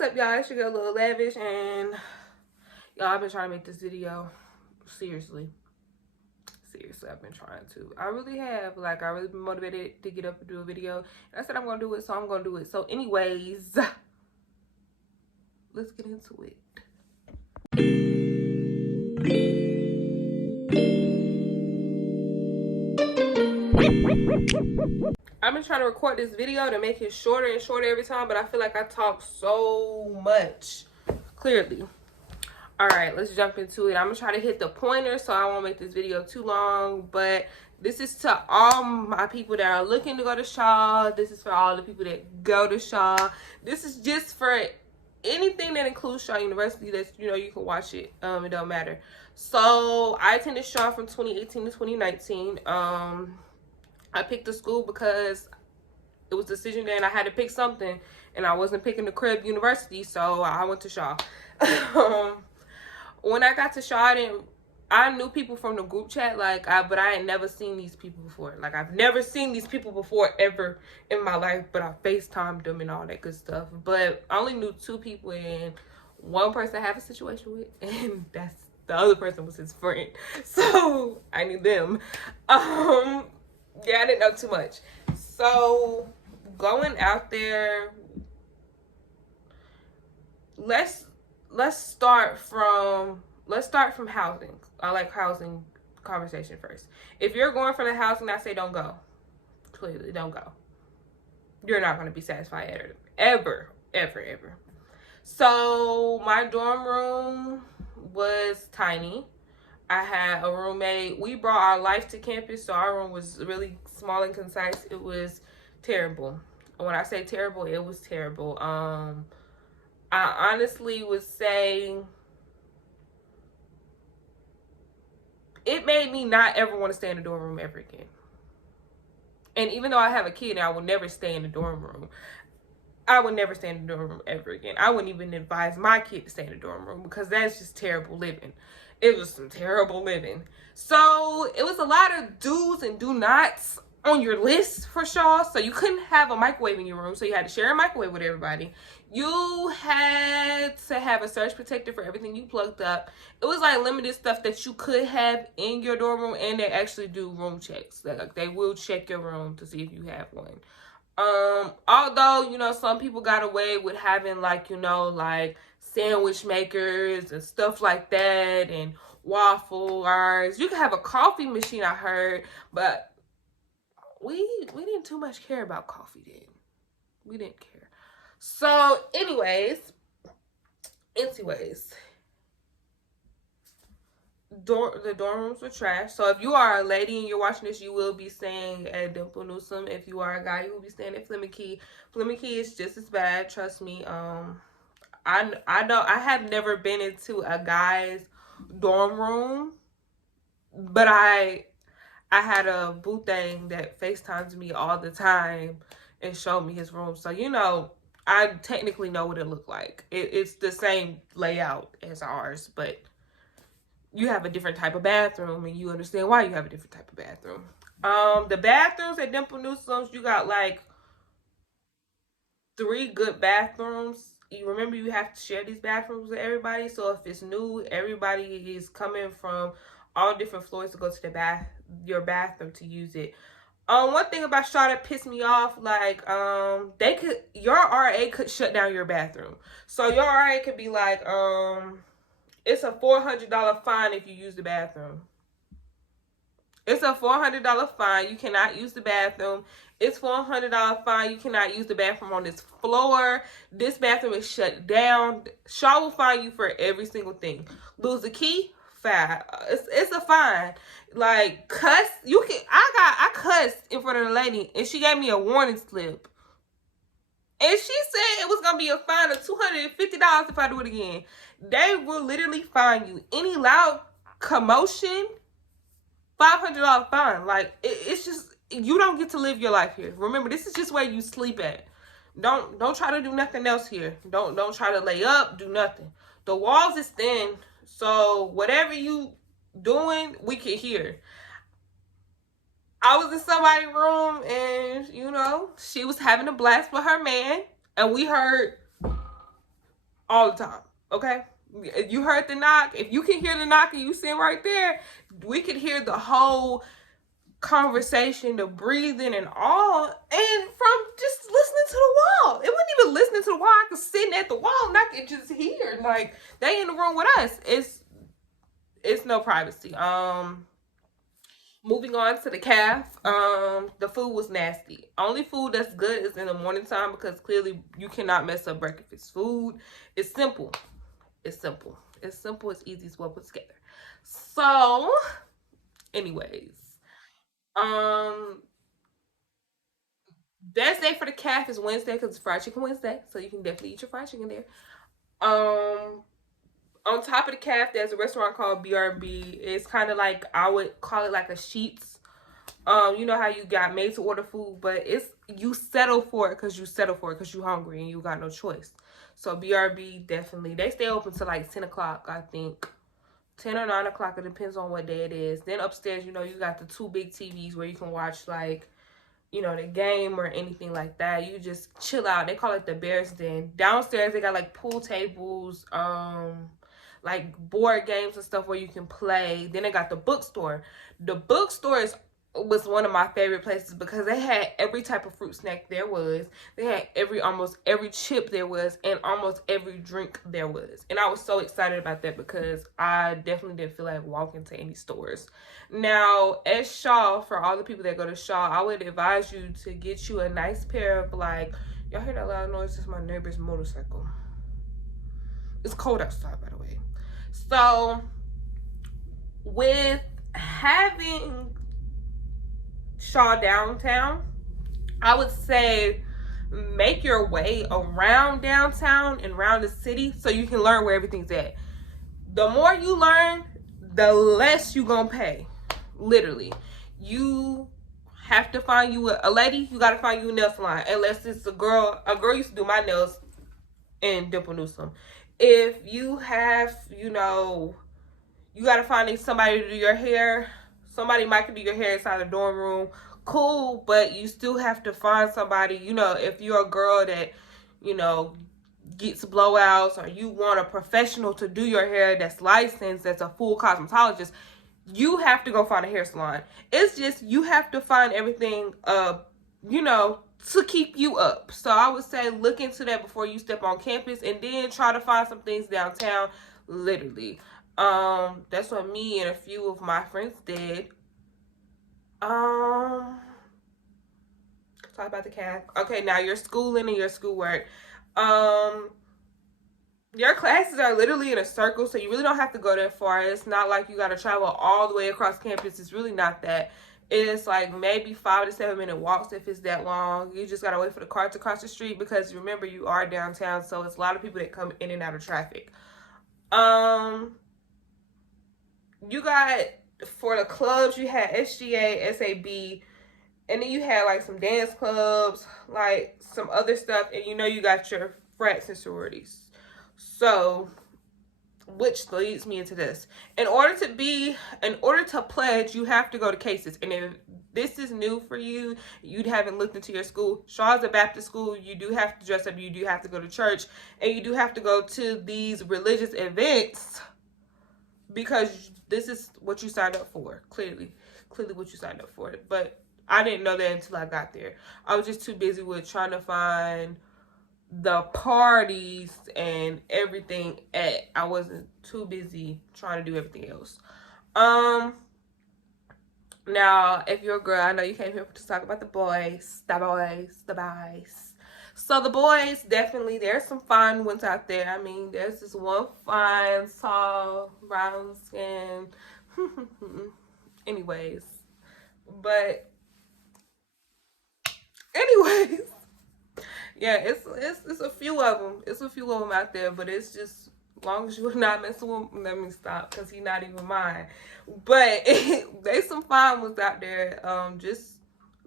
What's up, y'all? It's your girl, Lil Lavish, and y'all, I've been trying to make this video. Seriously, I've been trying to. I really have. Like, I really been motivated to get up and do a video. And I said I'm gonna do it, so I'm gonna do it. So, anyways, let's get into it. I've been trying to record this video to make it shorter and shorter every time, but I feel like I talk so much. Clearly. Alright, let's jump into it. I'm going to try to hit the pointer so I won't make this video too long. But this is to all my people that are looking to go to Shaw. This is for all the people that go to Shaw. This is just for anything that includes Shaw University. That's, you know, you can watch it. It don't matter. So, I attended Shaw from 2018 to 2019. I picked the school because it was decision day and I had to pick something. And I wasn't picking the Crib University, so I went to Shaw. When I got to Shaw, I knew people from the group chat, but I had never seen these people before. Like, I've never seen these people before ever in my life, but I FaceTimed them and all that good stuff. But I only knew 2 people, and one person I have a situation with, and the other person was his friend. So, I knew them. Yeah, I didn't know too much. So, going out there, let's start from housing. I like housing conversation first. If you're going for the housing, I say don't go. Clearly, don't go. You're not going to be satisfied ever. So my dorm room was tiny. I had a roommate. We brought our life to campus, so our room was really small and concise. It was terrible. When I say terrible, it was terrible. I honestly would say it made me not ever want to stay in the dorm room ever again. And even though I have a kid and I will never stay in the dorm room, I would never stay in the dorm room ever again. I wouldn't even advise my kid to stay in the dorm room because that's just terrible living. It was some terrible living. So it was a lot of do's and do nots on your list for Shaw. So you couldn't have a microwave in your room, so you had to share a microwave with everybody. You had to have a surge protector for everything you plugged up. It was like limited stuff that you could have in your dorm room, and they actually do room checks. Like, they will check your room to see if you have one. Although, you know, some people got away with having, like, you know, like sandwich makers and stuff like that, and wafflers. You could have a coffee machine, I heard, but we didn't too much care about coffee then. We didn't care. So, anyways, the dorm rooms were trash. So if you are a lady and you're watching this, you will be staying at Dimple Newsome. If you are a guy, you will be staying at Fleming Key. Fleming Key is just as bad, trust me. I have never been into a guy's dorm room, but I had a boo thing that FaceTimes me all the time and showed me his room. So, you know, I technically know what it looked like. It's the same layout as ours, but you have a different type of bathroom, and you understand why you have a different type of bathroom. The bathrooms at Dimple Newsome's, you got like 3 good bathrooms. You remember, you have to share these bathrooms with everybody. So if it's new, everybody is coming from all different floors to go to your bathroom to use it. One thing about Shaw that pissed me off, like, your RA could shut down your bathroom. So your RA could be like, it's a $400 fine if you use the bathroom. It's a $400 fine. You cannot use the bathroom. It's $400 fine. You cannot use the bathroom on this floor. This bathroom is shut down. Shaw will fine you for every single thing. Lose a key? Fine. It's a fine. Like, cuss. I cussed in front of the lady, and she gave me a warning slip. And she said it was going to be a fine of $250 if I do it again. They will literally fine you. Any loud commotion, $500 fine. Like, it's just, you don't get to live your life here. Remember, this is just where you sleep at. Don't try to do nothing else here. Don't try to lay up, do nothing. The walls is thin, so whatever you doing, we can hear. I was in somebody's room, and, you know, she was having a blast with her man, and we heard all the time. Okay, you heard the knock. If you can hear the knock and you sitting right there, we could hear the whole conversation, the breathing and all, and from just listening to the wall. It wasn't even listening to the wall. I could sit at the wall and I could just hear, like, they in the room with us. It's no privacy. Moving on to the calf. The food was nasty. Only food that's good is in the morning time, because clearly you cannot mess up breakfast food. It's simple. It's simple. It's simple. It's easy. It's well put together. So, anyways, um, best day for the calf is Wednesday, because it's Fried Chicken Wednesday. So you can definitely eat your fried chicken there. On top of the calf, there's a restaurant called BRB. It's kind of like, I would call it like a Sheets. You know how you got made to order food, but it's, you settle for it because you're hungry and you got no choice. So BRB, definitely, they stay open till like 10 o'clock, I think. 10 or 9 o'clock, it depends on what day it is. Then upstairs, you know, you got the 2 big TVs where you can watch, like, you know, the game or anything like that. You just chill out. They call it the Bears Den. Downstairs, they got like pool tables, like board games and stuff where you can play. Then they got the bookstore. The bookstore was one of my favorite places because they had every type of fruit snack there was. They had almost every chip there was, and almost every drink there was. And I was so excited about that because I definitely didn't feel like walking to any stores. Now, at Shaw, for all the people that go to Shaw, I would advise you to get you a nice pair of, like, y'all hear that loud noise? It's my neighbor's motorcycle. It's cold outside, by the way. So, with having Shaw downtown, I would say make your way around downtown and around the city so you can learn where everything's at. The more you learn, the less you gonna pay. Literally. You have to find you a lady, you gotta find you a nail salon. Unless it's a girl. A girl used to do my nails in Dimple Newsome. If you have, you know, you gotta find somebody to do your hair. Somebody might do your hair inside the dorm room. Cool, but you still have to find somebody, you know, if you're a girl that, you know, gets blowouts, or you want a professional to do your hair that's licensed, that's a full cosmetologist, you have to go find a hair salon. It's just, you have to find everything, you know, to keep you up. So I would say look into that before you step on campus, and then try to find some things downtown, literally. That's what me and a few of my friends did. Talk about the calf. Okay, now your schooling and your schoolwork. Your classes are literally in a circle, so you really don't have to go that far. It's not like you got to travel all the way across campus. It's really not that. It's like maybe 5 to 7 minute walks if it's that long. You just got to wait for the car to cross the street, because remember, you are downtown, so it's a lot of people that come in and out of traffic. You got, for the clubs, you had SGA, SAB, and then you had like some dance clubs, like some other stuff, and you know you got your frats and sororities. So, which leads me into this. In order to pledge, you have to go to cases. And if this is new for you, you haven't looked into your school. Shaw's a Baptist school. You do have to dress up. You do have to go to church, and you do have to go to these religious events, because this is what you signed up for. Clearly what you signed up for. But I didn't know that until I got there. I was just too busy with trying to find the parties and everything I wasn't too busy trying to do everything else. Now, if you're a girl, I know you came here to talk about the boys. So the boys, definitely, there's some fine ones out there. I mean, there's this one fine, tall, brown skin. Anyways. Yeah, it's a few of them. It's a few of them out there, but it's just, as long as you're not messing with him, let me stop, because he's not even mine. But there's some fine ones out there. Just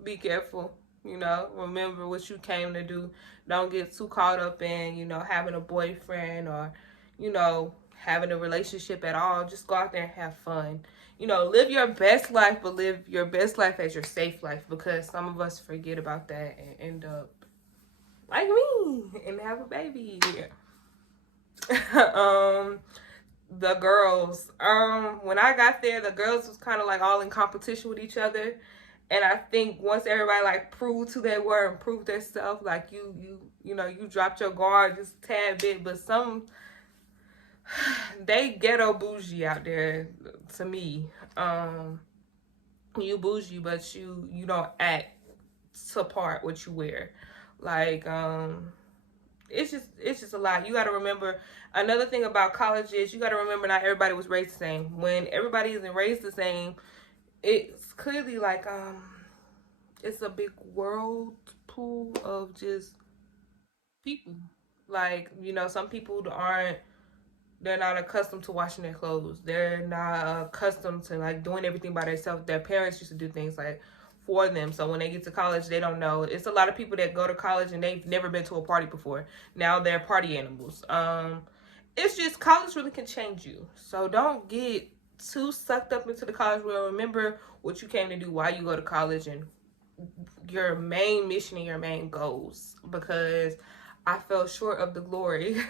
be careful. You know, remember what you came to do. Don't get too caught up in, you know, having a boyfriend, or, you know, having a relationship at all. Just go out there and have fun. You know, live your best life, but live your best life as your safe life, because some of us forget about that and end up like me and have a baby. um, the girls. When I got there, the girls was kind of like all in competition with each other. And I think once everybody like proved who they were and proved their stuff, like you dropped your guard just a tad bit. But some they ghetto bougie out there to me. Um, you bougie, but you don't act to part what you wear. Like it's just a lot. You got to remember another thing about college is you got to remember not everybody was raised the same. When everybody isn't raised the same, it's clearly like it's a big world pool of just people. Like some people aren't they're not accustomed to washing their clothes. They're not accustomed to like doing everything by themselves. Their parents used to do things like for them. So when they get to college, they don't know. It's a lot of people that go to college and they've never been to a party before. Now they're party animals. It's just college really can change you. So don't get too sucked up into the college world. Remember what you came to do, why you go to college, and your main mission and your main goals. Because I fell short of the glory.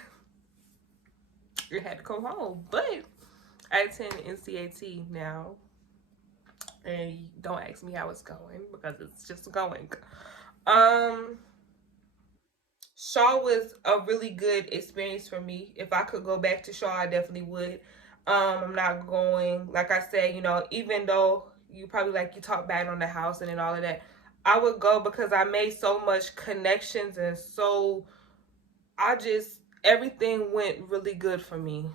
You had to come home, but I attend NCAT now, and don't ask me how it's going because it's just going. Um, Shaw was a really good experience for me. If I could go back to Shaw, I definitely would. I'm not going, like I said, even though you probably like you talk bad on the house and all of that, I would go because I made so much connections and so I just everything went really good for me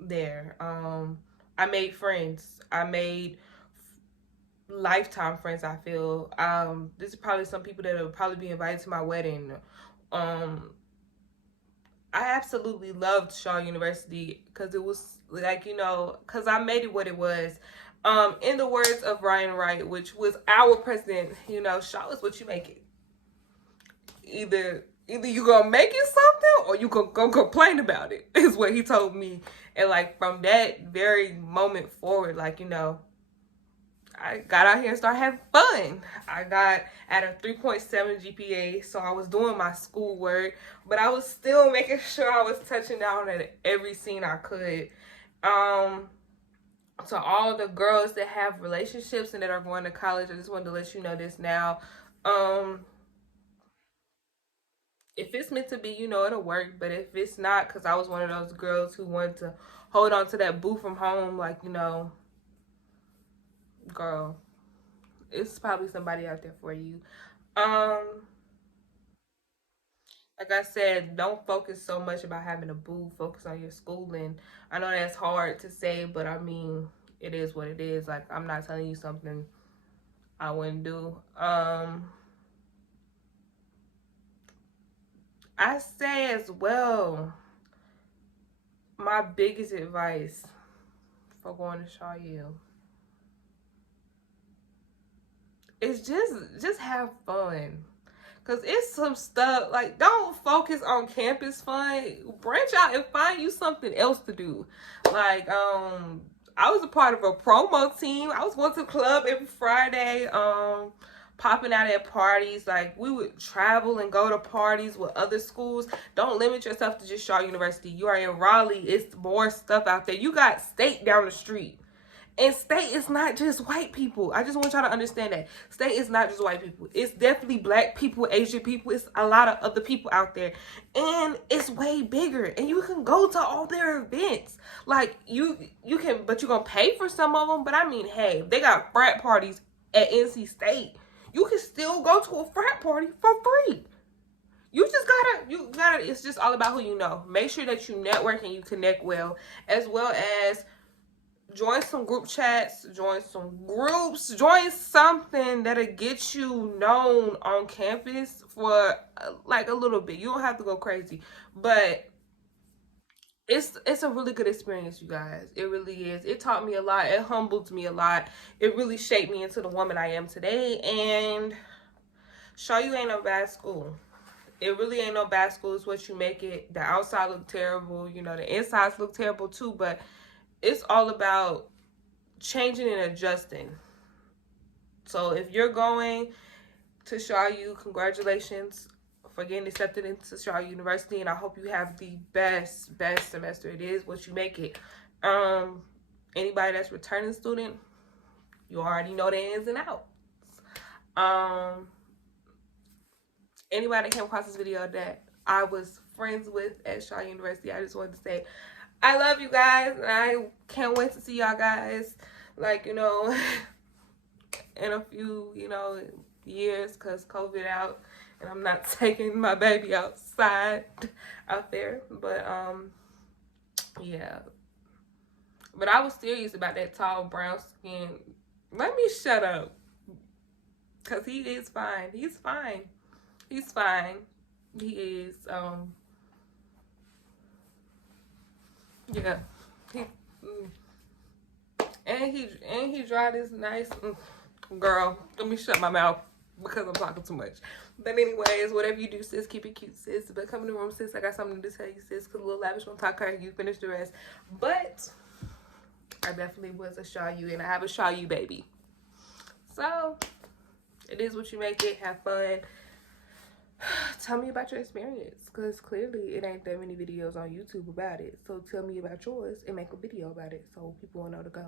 there. I made friends. I made lifetime friends. I feel. This is probably some people that will probably be invited to my wedding. Um, I absolutely loved Shaw University because it was like because I made it what it was. In the words of Ryan Wright, which was our president, Shaw is what you make it. Either you gonna make it something or you gonna complain about it, is what he told me. And like from that very moment forward, like I got out here and started having fun. I got at a 3.7 GPA, so I was doing my schoolwork, but I was still making sure I was touching down at every scene I could. To all the girls that have relationships and that are going to college, I just wanted to let you know this now. Um, if it's meant to be, it'll work. But if it's not, because I was one of those girls who wanted to hold on to that boo from home, like, girl, it's probably somebody out there for you. Um, like I said, don't focus so much about having a boo. Focus on your schooling. I know that's hard to say, but I mean, it is what it is. Like, I'm not telling you something I wouldn't do. I say as well, my biggest advice for going to Shaw U is just have fun. Cause it's some stuff like don't focus on campus fun. Branch out and find you something else to do. Like I was a part of a promo team. I was going to the club every Friday. Popping out at parties. Like we would travel and go to parties with other schools. Don't limit yourself to just Shaw University. You are in Raleigh. It's more stuff out there. You got State down the street. And State is not just white people. I just want y'all to understand that. State is not just white people. It's definitely black people, Asian people. It's a lot of other people out there. And it's way bigger. And you can go to all their events. Like, you can, but you're going to pay for some of them. But I mean, hey, they got frat parties at NC State. You can still go to a frat party for free. You gotta, it's just all about who you know. Make sure that you network and you connect well as join some group chats, join some groups, join something that'll get you known on campus for like a little bit. You don't have to go crazy, but it's a really good experience, you guys. It really is. It taught me a lot. It humbled me a lot. It really shaped me into the woman I am today. And Shaw U ain't no bad school. It really ain't no bad school. It's what you make it. The outside look terrible. The insides look terrible too, but it's all about changing and adjusting. So if you're going to Shaw U, congratulations for getting accepted into Shaw University, and I hope you have the best semester. It is what you make it. Anybody that's returning student, you already know the ins and outs. Anybody that came across this video that I was friends with at Shaw University, I just wanted to say I love you guys, and I can't wait to see y'all guys, like, you know, in a few, you know, years, because COVID out, and I'm not taking my baby outside out there. But yeah, but I was serious about that tall brown skin. Let me shut up, because he is fine. He's fine. He's fine. He is. Yeah. He dried his nice. Girl, let me shut my mouth because I'm talking too much. But anyways, whatever you do, sis, keep it cute, sis. But come in the room, sis. I got something to tell you, sis, because Lil Lavish gonna talk her and you finish the rest. But I definitely was a Shaw U, and I have a Shaw U baby. So it is what you make it. Have fun. Tell me about your experience, because clearly it ain't that many videos on YouTube about it. So tell me about yours and make a video about it so people will know to go.